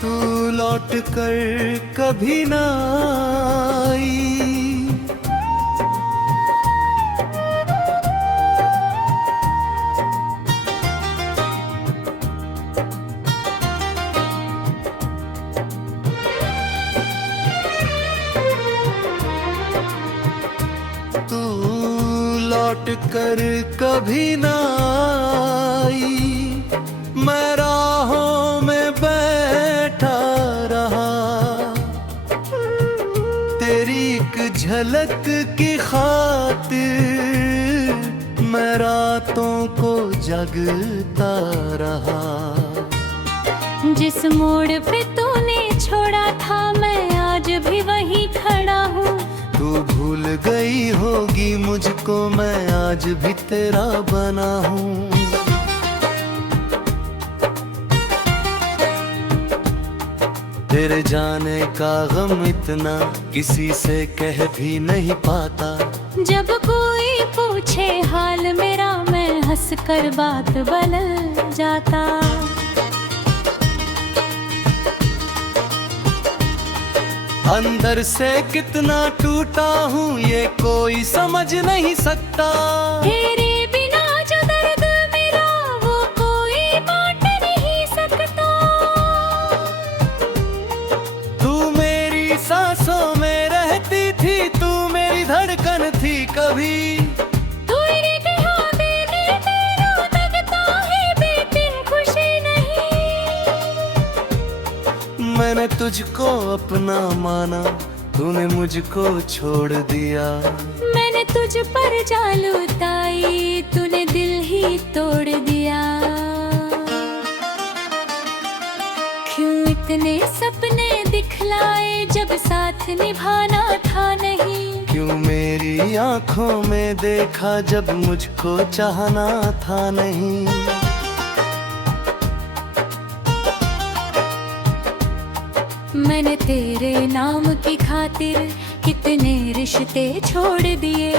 तू लौट कर कभी ना आई, तू लौट कर कभी ना आई, मैं राहों में बैठा रहा, तेरी एक झलक की खातिर मैं रातों को जगता रहा। जिस मोड़ पे तूने छोड़ा था मैं आज भी वहीं खड़ा हूँ। तू भूल गई होगी मुझको, मैं आज भी तेरा बना हूँ। तेरे जाने का गम इतना किसी से कह भी नहीं पाता। जब कोई पूछे हाल मेरा मैं हंस कर बात बदल जाता। अंदर से कितना टूटा हूँ ये कोई समझ नहीं सकता। तेरे बिना जो दर्द मेरा वो कोई बांट नहीं सकता। तू मेरी सांसों में रहती थी, तू मेरी धड़कन थी कभी। तू इन्हें कहा मैंने तेरा लगता है बेदिल खुशी नहीं। मैंने तुझको अपना माना, तूने मुझको छोड़ दिया। मैंने तुझ पर जाल उताई, तूने दिल ही तोड़ दिया। क्यों इतने सपने दिखलाए जब साथ निभाना था नहीं। क्यों मेरी आंखों में देखा जब मुझको चाहना था नहीं। मैंने तेरे नाम की खातिर कितने रिश्ते छोड़ दिए।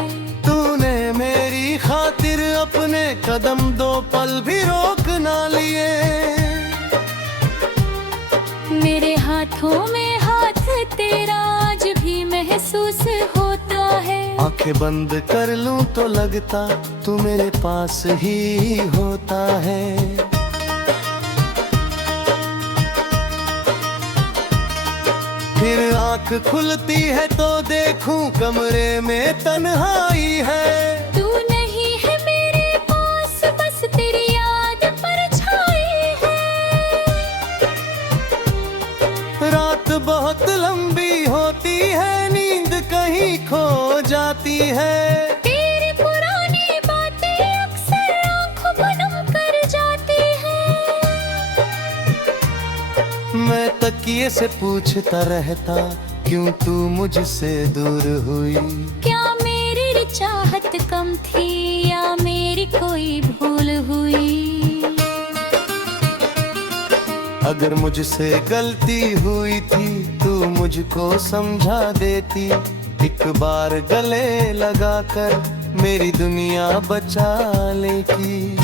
तूने मेरी खातिर अपने कदम दो पल भी रोक ना लिए। मेरे हाथों में हाथ तेरा आज भी महसूस होता है। आंखें बंद कर लूं तो लगता तू मेरे पास ही होता है। फिर आंख खुलती है तो देखूं कमरे में तन्हाई है। तू नहीं है मेरे पास बस तेरी याद परछाई है। रात बहुत लंबी होती है, नींद कहीं खो जाती है। तेरी पुरानी बातें अक्सर आंखों को नम कर जाती है। मैं तकिए से पूछता रहता क्यों तू मुझसे दूर हुई। क्या मेरी चाहत कम थी या मेरी कोई भूल हुई। अगर मुझसे गलती हुई थी तू मुझको समझा देती। एक बार गले लगाकर मेरी दुनिया बचा लेती।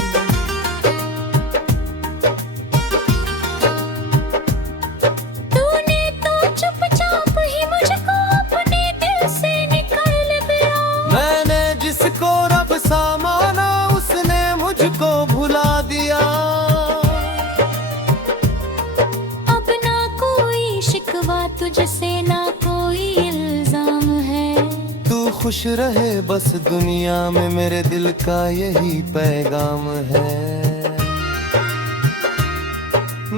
जिसको रब सा माना उसने मुझको भुला दिया। अब ना कोई शिकवा तुझसे ना कोई इल्जाम है। तू खुश रहे बस दुनिया में मेरे दिल का यही पैगाम है।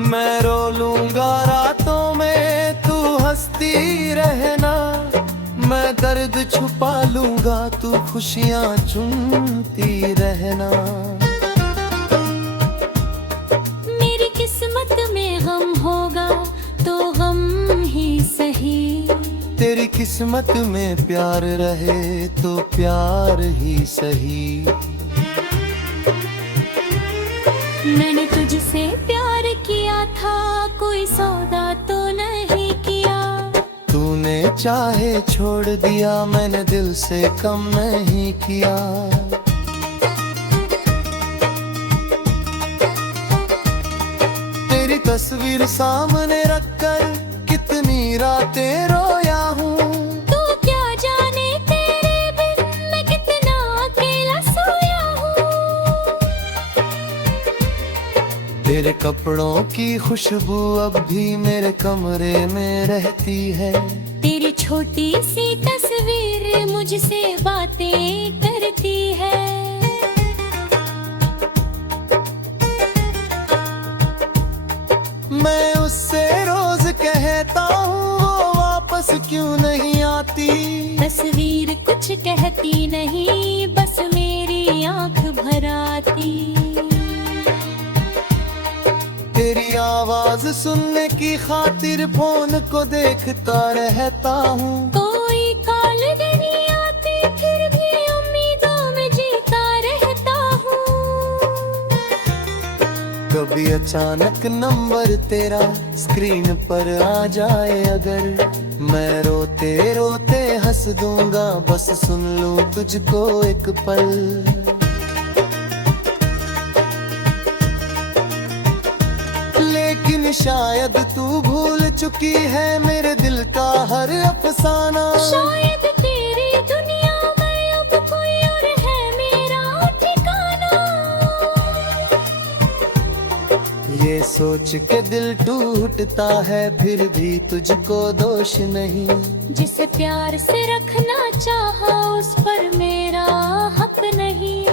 मैं रो लूंगा रातों में तू हंसती रहना। मैं दर्द छुपा लूंगा तू खुशियां चुनती रहना। मेरी किस्मत में गम होगा तो गम ही सही। तेरी किस्मत में प्यार रहे तो प्यार ही सही। मैंने तुझसे प्यार किया था कोई सौदा तो नहीं किया। तूने चाहे छोड़ दिया मैंने दिल से कम नहीं किया। तस्वीर सामने रखकर कितनी रातें रोया हूँ। तू क्या जाने तेरे बिन मैं कितना अकेला सोया हूँ। तेरे कपड़ों की खुशबू अब भी मेरे कमरे में रहती है। तेरी छोटी सी तस्वीर मुझसे बातें करती है। मैं उससे रोज कहता हूँ वो वापस क्यों नहीं आती। तस्वीर कुछ कहती नहीं बस मेरी आंख भर आती। तेरी आवाज सुनने की खातिर फोन को देखता रहता हूँ। कोई कॉल नहीं आती फिर भी उम्मीदों में जीता रहता हूँ। कभी अचानक नंबर तेरा स्क्रीन पर आ जाए अगर, मैं रोते रोते हंस दूंगा बस सुन लूं तुझको एक पल। लेकिन शायद तू भूल चुकी है मेरे दिल का हर अफसाना। शायद तेरी दुनिया में अब कोई और है मेरा ठिकाना। ये सोच के दिल टूटता है फिर भी तुझको दोष नहीं। जिसे प्यार से रखना चाहा उस पर मेरा हक नहीं।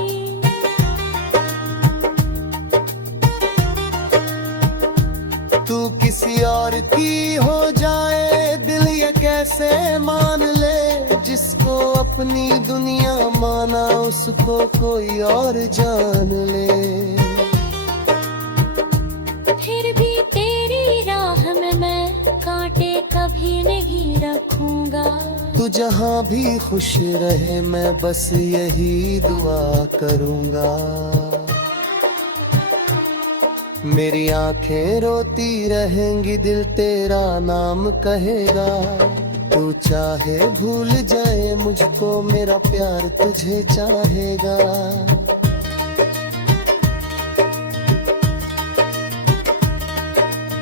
तू किसी और की हो जाए दिल ये कैसे मान ले। जिसको अपनी दुनिया माना उसको कोई और जान ले। फिर भी तेरी राह में मैं कांटे कभी नहीं रखूंगा। तू जहाँ भी खुश रहे मैं बस यही दुआ करूँगा। मेरी आंखें रोती रहेंगी दिल तेरा नाम कहेगा। तू चाहे भूल जाए मुझको मेरा प्यार तुझे चाहेगा।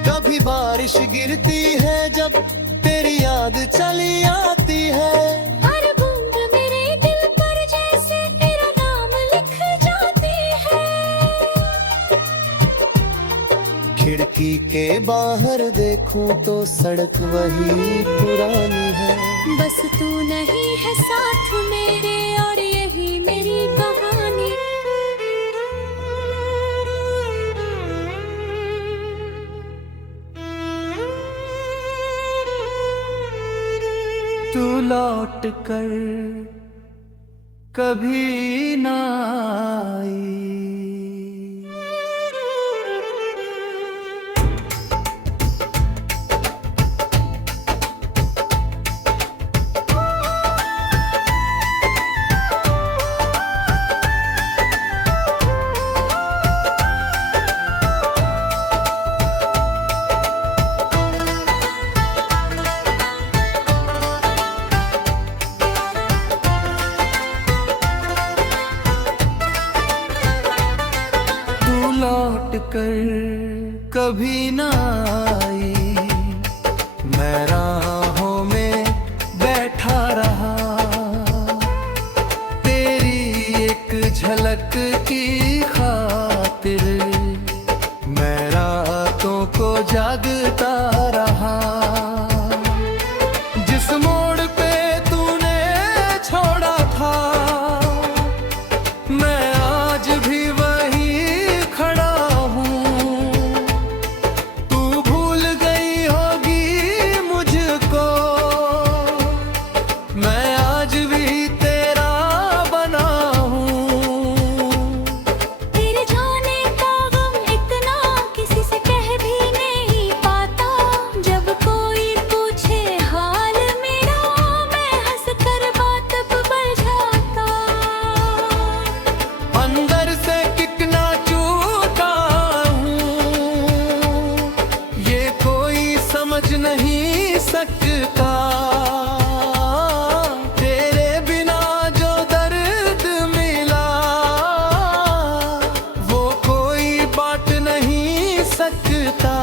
कभी बारिश गिरती है जब तेरी याद चली आती है। हर बूंद मेरे दिल पर जैसे तेरा नाम लिख जाती है। खिड़की के बाहर देखूं तो सड़क वही पुरानी है। बस तू नहीं है साथ मेरे और यही मेरी कहानी। तू लौट कर कभी ना आई। लौट कर कभी ना आई। मैं राहों में बैठा रहा तेरी एक झलक की खातिर। मैं रातों को जागता रहा। जिस मोड़ पे तूने छोड़ा था मैं आज भी नहीं सकता। तेरे बिना जो दर्द मिला वो कोई बांट नहीं सकता।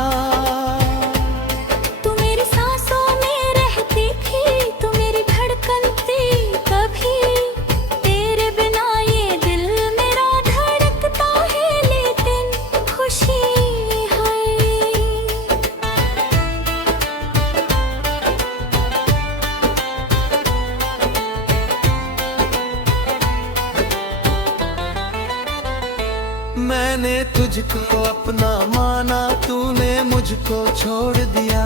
मैंने तुझको अपना माना, तूने मुझको छोड़ दिया।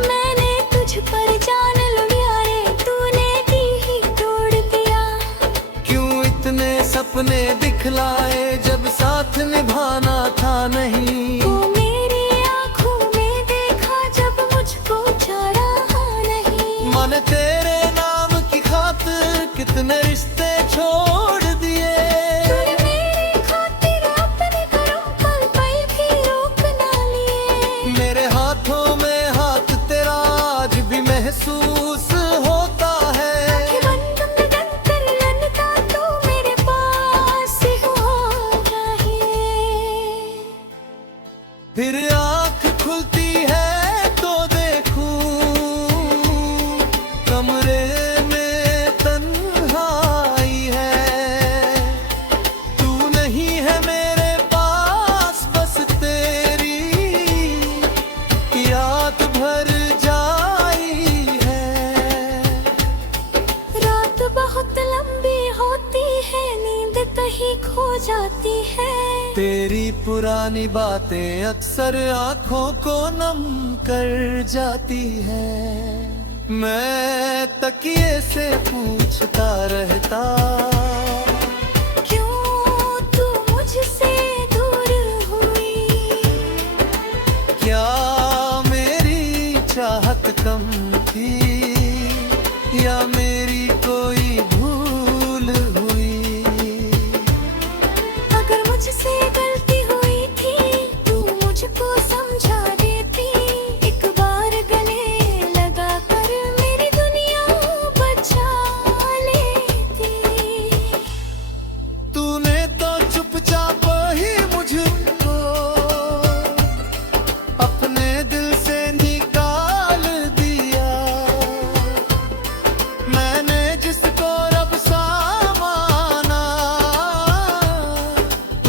मैंने तुझ पर जान लुटिया रे, तूने दी ही तोड़ दिया। क्यों इतने सपने दिखलाए जब साथ निभाना था नहीं। वो मेरी आँखों में देखा जब मुझको चारा नहीं। मन तेरे नाम की खातिर कितने रिश्ते छोड़ दिए। तूने मेरी खातिर अपने घरों पल पल भी रोक ना लिए। मेरे हाथों में हाथ तेरा आज भी महसूस होता है। आँखें बंद लगन कर लगता तू मेरे पास होना है। फिर आँख खुलती है तो देखूं कमरे में तन्हाई है। तू नहीं है मेरे पास, बस तेरी याद भर जाई है। रात बहुत लंबी होती है, नींद कहीं खो जाती है। तेरी पुरानी बातें अक्सर आंखों को नम कर जाती है। मैं तकिए से पूछता रहता, क्यों तू मुझसे दूर हुई। क्या मेरी चाहत कम थी या मेरी कोई भूल हुई। अगर मुझसे गलती हुई थी तू मुझको समझा देती। एक बार गले लगा कर मेरी दुनिया बचा लेती। तूने तो चुपचाप ही मुझको अपने दिल से निकाल दिया। मैंने जिसको रब सा माना,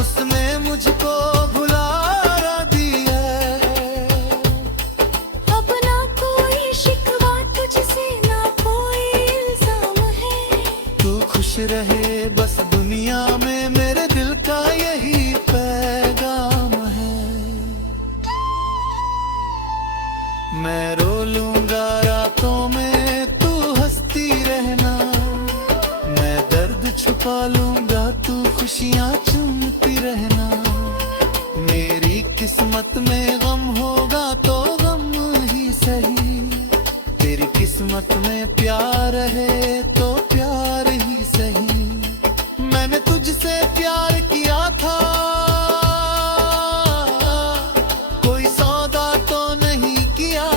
उसने मुझको भुला दिया। अब ना कोई शिकवा तुझसे, ना कोई इल्जाम है। तू खुश रहे बस दुनिया में, मेरे दिल का यही पैगाम है। मैं रो लूंगा रातों में, तू हंसती रहना। मैं दर्द छुपा लूंगा, तू खुशियाँ चुनती रहना। मेरी किस्मत में गम होगा तो गम ही सही। तेरी किस्मत में प्यार है तो प्यार ही सही। मैंने तुझसे प्यार किया था, कोई सौदा तो नहीं किया।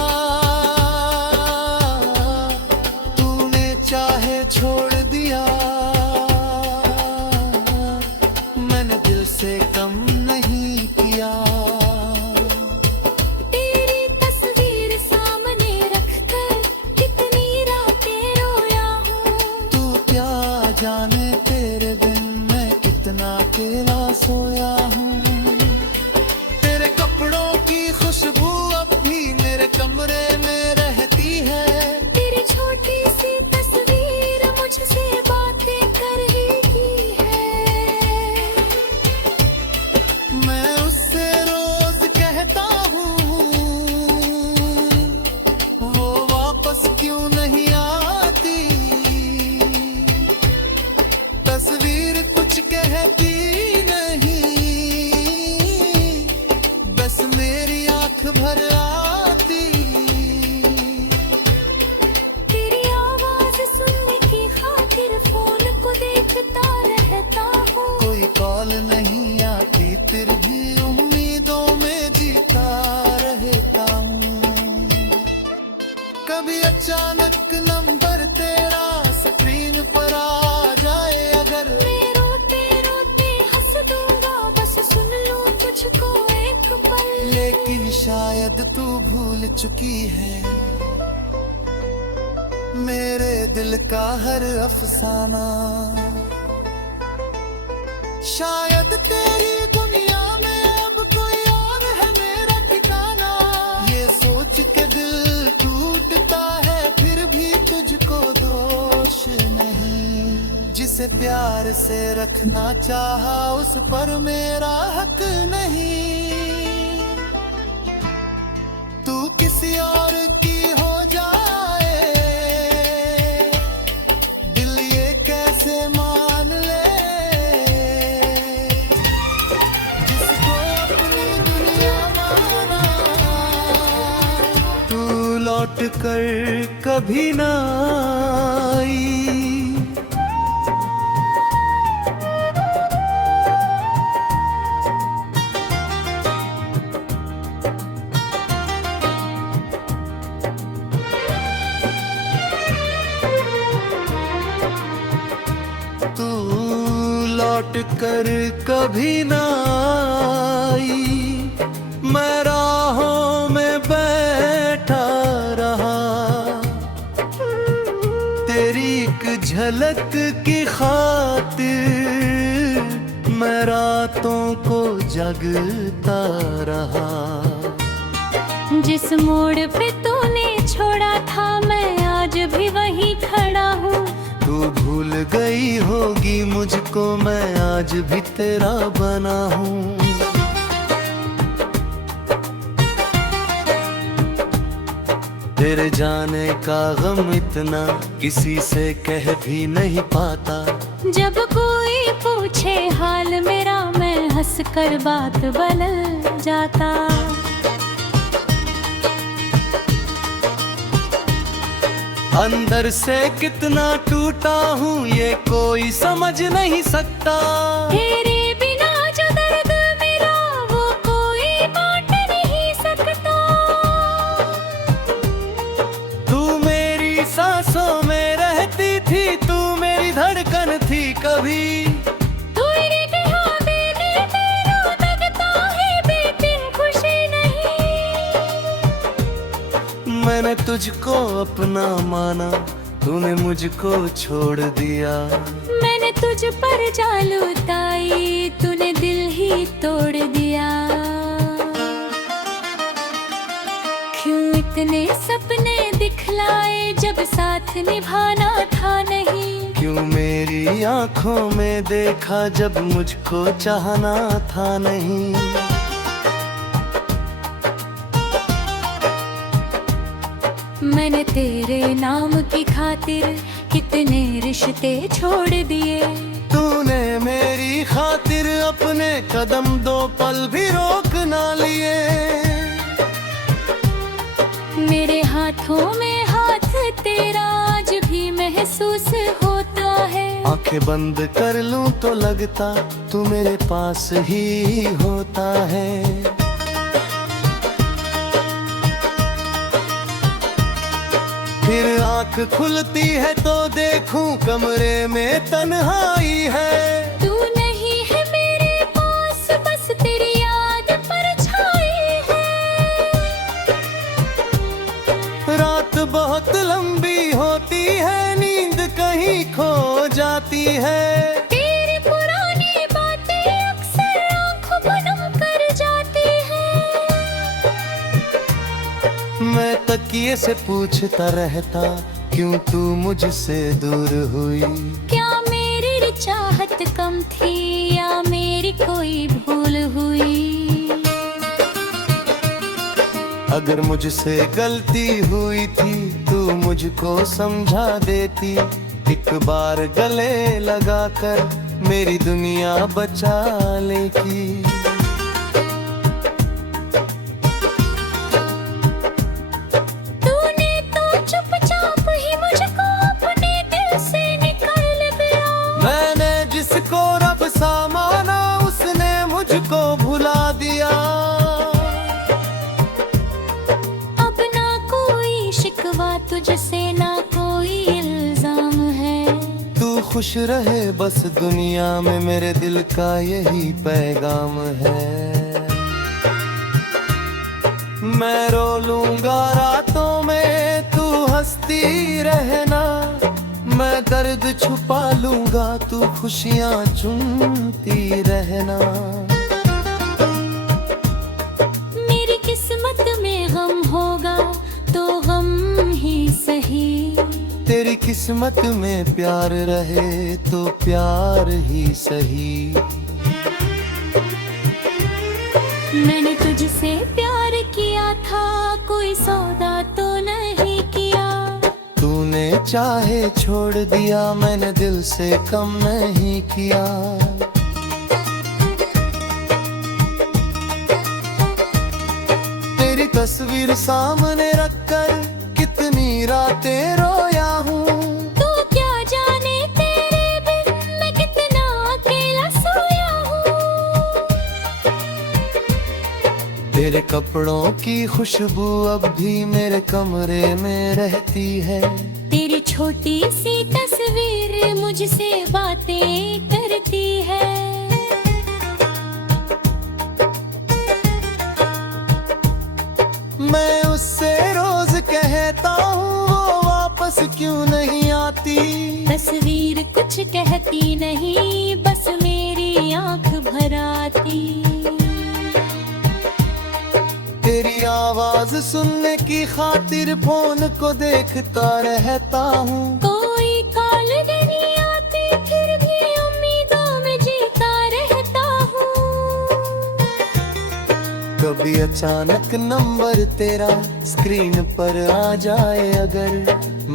तूने चाहे छोड़ दिया, मैंने दिल से कम नहीं किया। तेरी तस्वीर सामने रखकर कितनी रातें रोया हूँ। तू क्या जाने तेरे बिन मैं कितना अकेला सोया हूँ। तेरे कपड़ों की खुशबू अब भी मेरे कमरे में रहती है। तेरी छोटी सी तस्वीर मुझसे बातें कर रही है। मैं उससे रोज कहता हूँ, वो वापस क्यों नहीं आती। तस्वीर कुछ कहती नहीं, बस मेरी आंख भर आती। तेरी आवाज सुनने की खातिर फोन को देखता रहता हूँ। कोई कॉल नहीं आती फिर भी उम्मीदों में जीता रहता हूँ। कभी अचानक नंबर तेरा स्क्रीन पर आ जाए अगर, मैं रोते रोते हंस दूंगा, बस सुन लूं तुझको एक पल। लेकिन शायद तू भूल चुकी है मेरे दिल का हर अफसाना। शायद तेरी दुनिया में अब कोई और है मेरा ठिकाना। ये सोच के दिल टूटता है फिर भी तुझको दोष नहीं। जिस जिसे प्यार से रखना चाहा उस पर मेरा हक नहीं। तू किसी और की हो जाए दिल ये कैसे मान ले, जिसको अपनी दुनिया माना। तू लौट कर कभी ना आई, लौट कर कभी ना आई। मैं राहों में बैठा रहा तेरी एक झलक की खातिर, मैं रातों को जगता रहा। जिस मोड़ पे तूने छोड़ा था मैं आज भी वहीं खड़ा हूँ। तू भूल गई होगी मुझको, मैं आज भी तेरा बना हूँ। तेरे जाने का गम इतना किसी से कह भी नहीं पाता। जब कोई पूछे हाल मेरा मैं हंस कर बात बदल जाता। अंदर से कितना टूटा हूँ ये कोई समझ नहीं सकता। तेरे बिना जो दर्द मेरा वो कोई बांट नहीं सकता। तू मेरी सांसों में रहती थी, तू मेरी धड़कन थी कभी। मैंने तुझको अपना माना, तूने मुझको छोड़ दिया। मैंने तुझ पर जाल उताई, तूने दिल ही तोड़ दिया। क्यों इतने सपने दिखलाए जब साथ निभाना था नहीं। क्यों मेरी आंखों में देखा जब मुझको चाहना था नहीं। मैंने तेरे नाम की खातिर कितने रिश्ते छोड़ दिए। तूने मेरी खातिर अपने कदम दो पल भी रोक ना लिए। मेरे हाथों में हाथ तेरा आज भी महसूस होता है। आंखें बंद कर लूं तो लगता तू मेरे पास ही होता है। फिर आंख खुलती है तो देखूं कमरे में तन्हाई है। तू नहीं है मेरे पास बस तेरी याद परछाई है। रात बहुत लंबी होती है, नींद कहीं खो जाती है। तेरी पुरानी बातें अक्सर आंखों को नम कर जाती है। मैं तकिए से पूछता रहता क्यों तू मुझसे दूर हुई। क्या मेरी चाहत कम थी या मेरी कोई भूल हुई। अगर मुझसे गलती हुई थी तू मुझको समझा देती। एक बार गले लगाकर मेरी दुनिया बचा लेती। जिसको रब सा माना उसने मुझको भुला दिया। अब ना कोई शिकवा तुझसे ना कोई इल्जाम है। तू खुश रहे बस दुनिया में मेरे दिल का यही पैगाम है। मैं रो लूंगा रातों में तू हंसती रहना। मैं दर्द छुपा लूंगा तू खुशियां चुनती रहना। मेरी किस्मत में गम होगा तो गम ही सही। तेरी किस्मत में प्यार रहे तो प्यार ही सही। मैंने तुझसे प्यार किया था, कोई सौदा तो नहीं किया। तूने चाहे छोड़ दिया, मैंने दिल से कम नहीं किया। तेरी तस्वीर सामने रखकर कितनी रातें रोया हूँ। तू क्या जाने तेरे बिन मैं कितना अकेला सोया हूँ। तेरे कपड़ों की खुशबू अब भी मेरे कमरे में रहती है। तेरी छोटी सी तस्वीर मुझसे बातें करती है। मैं उससे रोज कहता हूँ, वो वापस क्यों नहीं आती। तस्वीर कुछ कहती नहीं, बस मेरी आंख भर आती। तेरी आवाज सुनने की खातिर फोन को देखता रहता हूँ। कोई कॉल नहीं आती, फिर भी उम्मीदों में जीता रहता हूँ। कभी अचानक नंबर तेरा स्क्रीन पर आ जाए अगर,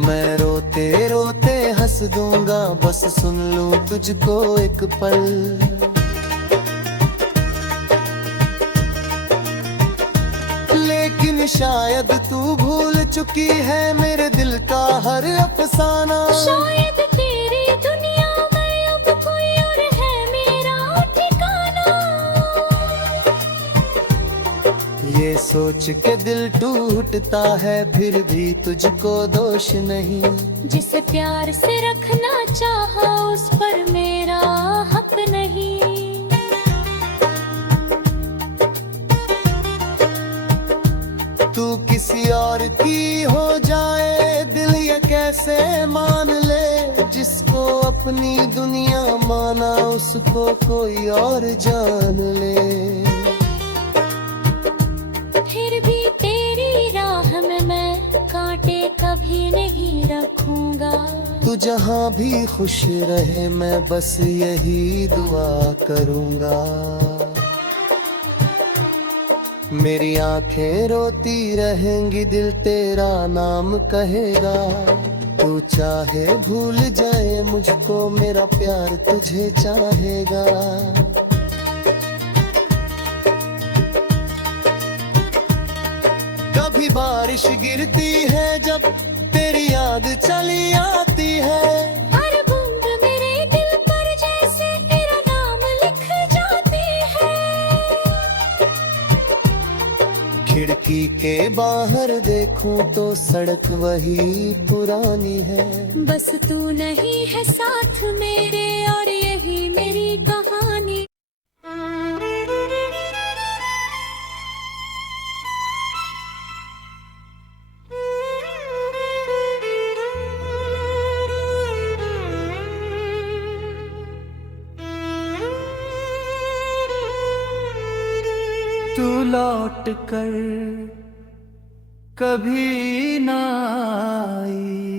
मैं रोते रोते हंस दूंगा, बस सुन लूं तुझको एक पल। लेकिन शायद तू भूल चुकी है मेरे दिल का हर अफसाना। शायद तेरी दुनिया में अब कोई और है मेरा ठिकाना। ये सोच के दिल टूटता है, फिर भी तुझको दोष नहीं। जिसे प्यार से रखना चाहा, उस पर मेरा हक नहीं। तू किसी और की हो जाए, दिल ये कैसे मान ले। जिसको अपनी दुनिया माना, उसको कोई और जान ले। फिर भी तेरी राह में मैं कांटे कभी नहीं रखूंगा। तू जहाँ भी खुश रहे, मैं बस यही दुआ करूँगा। मेरी आंखें रोती रहेंगी, दिल तेरा नाम कहेगा। तू चाहे भूल जाए मुझको, मेरा प्यार तुझे चाहेगा। कभी बारिश गिरती है जब तेरी याद चली आती है। हर बूंद मेरे दिल पर जैसे तेरा नाम लिख जाती है। खिड़की के बाहर देखूं तो सड़क वही पुरानी है। बस तू नहीं है साथ मेरे, और यही मेरी कहानी। तू लौट कर कभी ना आई।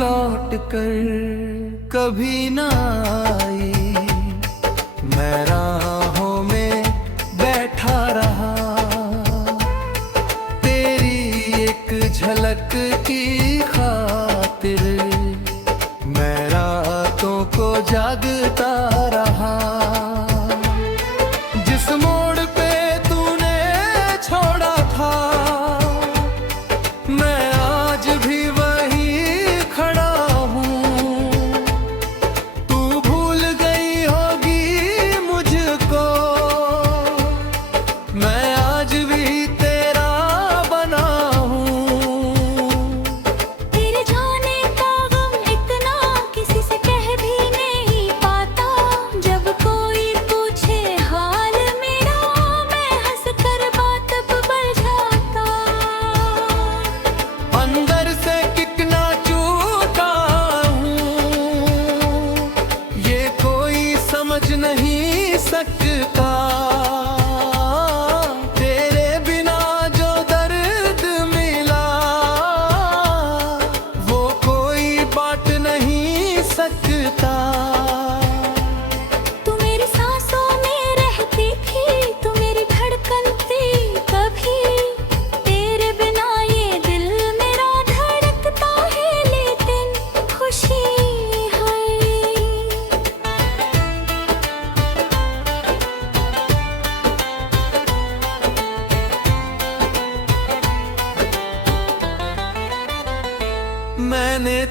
लौट कर कभी ना आई, मैं राहों में बैठा रहा। तेरी एक झलक की खातिर मैं रातों को जागता रहा। जिस मोड़ पे तूने छोड़ा था, मैं आज भी वही खड़ा हूँ। तू भूल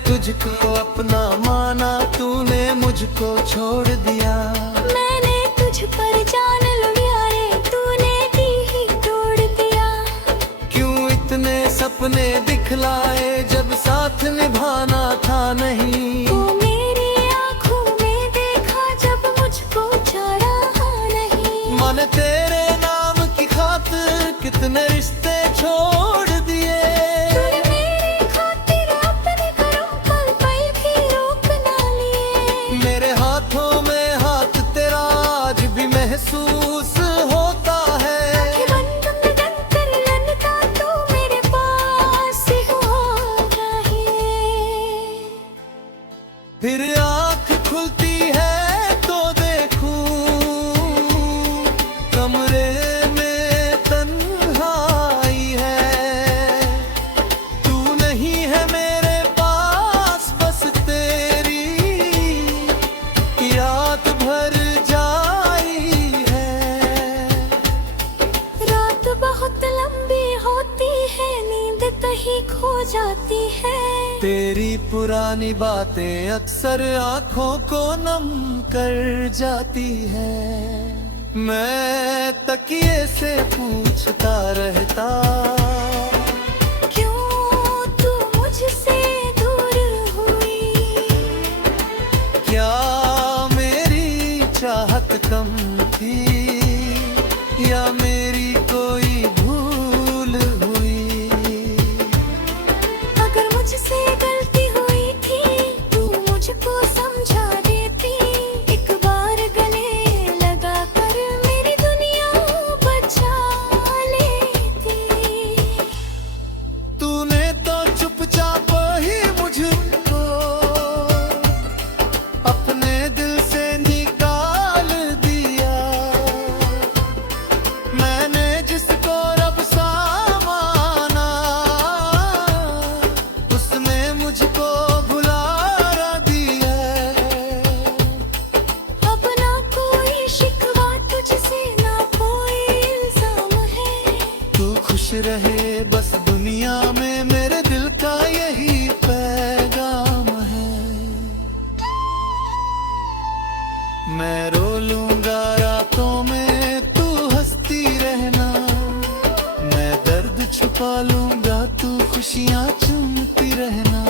तुझको अपना माना, तूने मुझको छोड़ दिया। मैंने तुझ पर जान लिया रे, तूने दी ही तोड़ दिया। क्यों इतने सपने दिखलाए जब साथ निभाना था नहीं। वो मेरी आँखों में देखा जब मुझको चारा नहीं। मन तेरे नाम की खातिर कितने रिश्ते छोड़ दिए। तूने मेरी खातिर अपने करम पल पल भी रोक ना लिए। मेरे हाथों में हाथ तेरा आज भी महसूस होता है। आँखें बंद मिलन कर लगता तू मेरे पास होना है। फिर आँख खुलती है तो देखूं कमरे में तन्हाई है। तू नहीं है मेरे पास, बस तेरी याद भर जाई है। रात बहुत लंबी होती है, नींद कहीं खो जाती है। तेरी पुरानी बातें अक्सर आंखों को नम कर जाती है। मैं तकिए से पूछता रहता, क्यों तू मुझसे दूर हुई। क्या मेरी चाहत कम थी या मेरी कोई भूल हुई। अगर मुझसे गलती हुई थी तू मुझको समझा देती। एक बार गले लगा कर मेरी दुनिया बचा लेती। तूने तो चुपचाप ही मुझको अपने दिल से निकाल दिया। मैंने जिसको रब सा माना, उसने मुझको भुला दिया। अब ना कोई शिकवा तुझसे, ना कोई इल्जाम है। तू खुश रहे बस दुनिया में, मेरे दिल का यही पैगाम है। मैं रो लूंगा रातों में, तू हंसती रहना। मैं दर्द छुपा लूंगा, तू खुशियाँ चूमती रहना।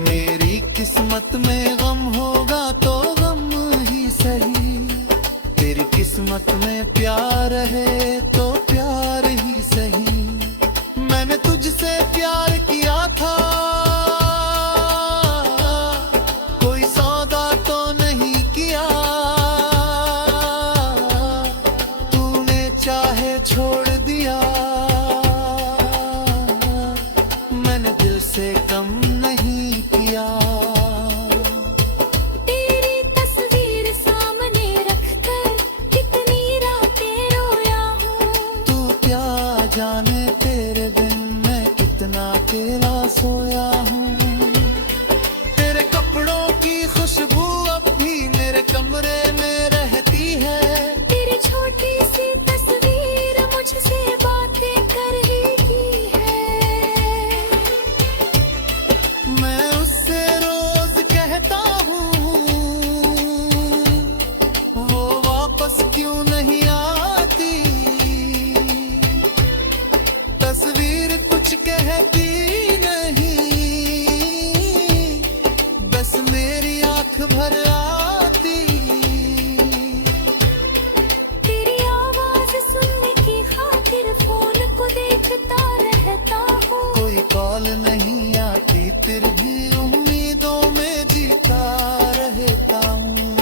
मेरी किस्मत में गम होगा तो गम ही सही। तेरी किस्मत में प्यार है तो प्यार ही सही। मैंने तुझसे प्यार किया था, कोई सौदा तो नहीं किया। तूने चाहे छोड़ दिया, मैंने दिल से कम नहीं किया। तेरी तस्वीर सामने रखकर कितनी रातें रोया हूँ। तू क्या जाने तेरे बिन मैं कितना अकेला सोया हूँ। तेरे कपड़ों की खुशबू अब भी मेरे कमरे में रहती है। तेरी छोटी सी तस्वीर मुझसे बातें कर रही है। मैं उससे रोज कहता हूँ वो वापस क्यों नहीं आती। तस्वीर कुछ कहती नहीं, बस मेरी आंख भर आती। तेरी आवाज सुनने की खातिर फोन को देखता रहता हूँ। कोई कॉल नहीं आती फिर भी उम्मीदों में जीता रहता हूँ।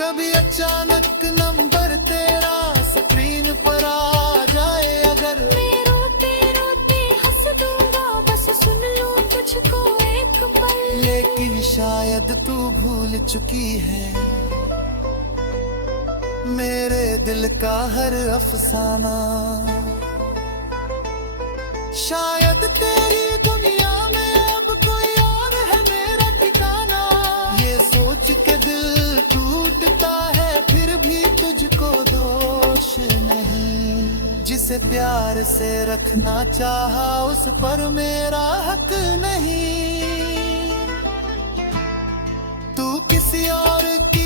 कभी अचानक नंबर तेरा स्क्रीन पर आ जाए अगर, मैं रोते रोते हंस दूंगा, बस सुन लूं तुझको एक पल। लेकिन शायद तू भूल चुकी है मेरे दिल का हर अफसाना। शायद तेरी दुनिया में अब कोई और है मेरा ठिकाना। ये सोच के दिल टूटता है फिर भी तुझको दोष नहीं। जिस जिसे प्यार से रखना चाहा उस पर मेरा हक नहीं। तू किसी और की